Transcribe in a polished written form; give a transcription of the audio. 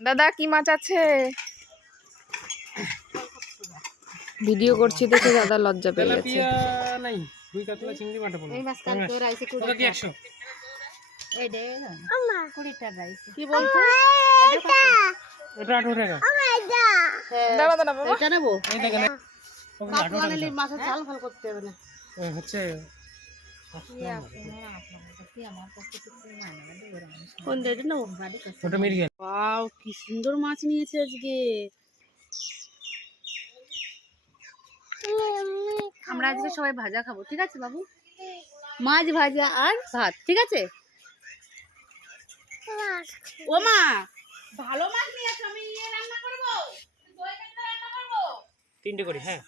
দাদা কি মাছ আছে? ভিডিও করছি দেখে দাদা লজ্জা পেয়ে গেছে। তেলাপিয়া নাই, রুই কাতলা চিংড়ি মাছ বলো। এই মাছ কালকে রাইসে কত কি 100? এই দে না 20 টাকা রাইস কি বলছো? এটা 18 টাকা। দাঁড়া দাঁড়া বাবা, এটা নেব এই দেখেন কাতলা নিলে মাছের ঝাল ভাল করতে হবে না হচ্ছে কোন দেটা নেব ওটা মিরিগেল। ওয়াও কি সুন্দর মাছ নিয়েছে আজকে। আমরা আজকে সবাই ভাজা খাবো, ঠিক আছে বাবু? মাছ ভাজা আর ভাত, ঠিক আছে? ও মা ভালো মাছ নিয়েছো, আমি রান্না করবো, দই কাতলা রান্না করবো। 3টে করি, হ্যাঁ।